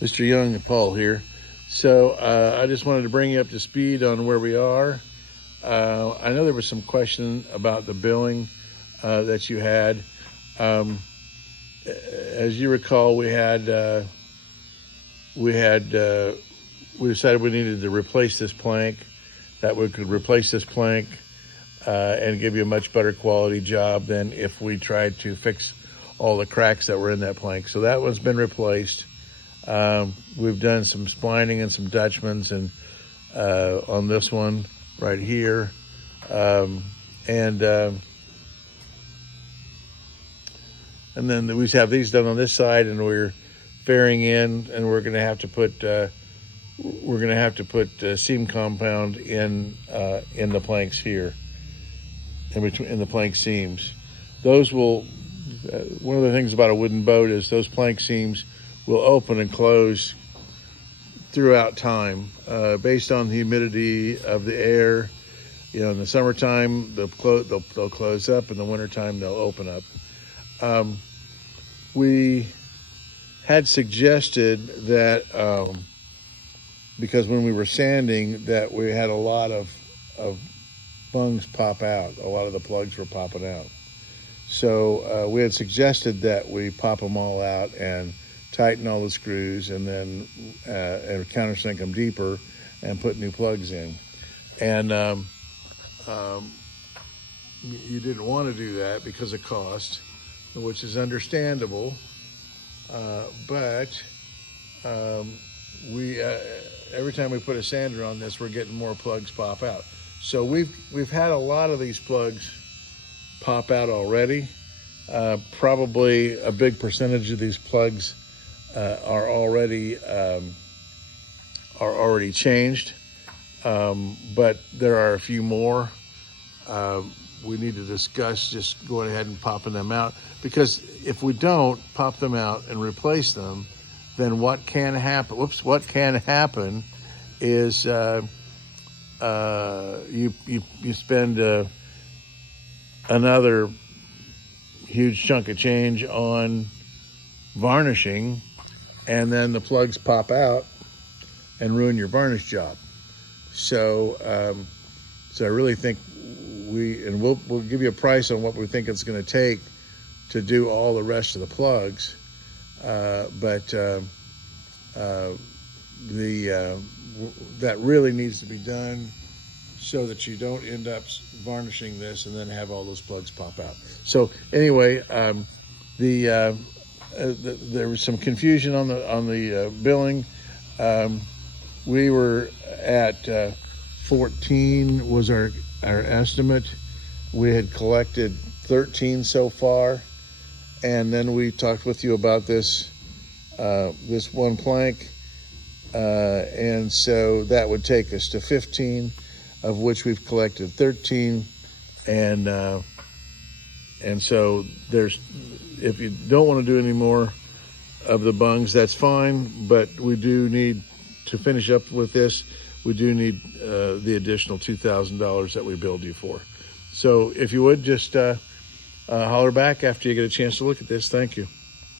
Mr. Young and Paul here. So I just wanted to bring you up to speed on where we are. I know there was some question about the billing that you had. As you recall, we decided we needed to replace this plank. That we could replace this plank and give you a much better quality job than if we tried to fix all the cracks that were in that plank. So that one's been replaced. We've done some splining and some Dutchmans and on this one right here. And then we have these done on this side, and we're fairing in, and we're going to have to put seam compound in the planks here, in the plank seams. Those will. One of the things about a wooden boat is those plank seams will open and close throughout time based on the humidity of the air. You know, in the summertime they'll close up, in the wintertime they'll open up. We had suggested that because when we were sanding that we had a lot of bungs pop out. A lot of the plugs were popping out. So we had suggested that we pop them all out and tighten all the screws, and then and countersink them deeper and put new plugs in. And you didn't want to do that because of cost, which is understandable. But we every time we put a sander on this, we're getting more plugs pop out. So we've had a lot of these plugs pop out already. Probably a big percentage of these plugs are already changed, but there are a few more. We need to discuss just going ahead and popping them out, because if we don't pop them out and replace them, then what can happen? What can happen is you spend another huge chunk of change on varnishing, and then the plugs pop out and ruin your varnish job. So I really think we'll give you a price on what we think it's going to take to do all the rest of the plugs, but that really needs to be done so that you don't end up varnishing this and then have all those plugs pop out. So anyway, there was some confusion on the billing. We were at 14 was our estimate. We had collected 13 so far, and then we talked with you about this one plank, and so that would take us to 15, of which we've collected 13, and so if you don't want to do any more of the bungs, that's fine, but we do need to finish up with this. We do need the additional $2,000 that we billed you for. So if you would, just holler back after you get a chance to look at this. Thank you.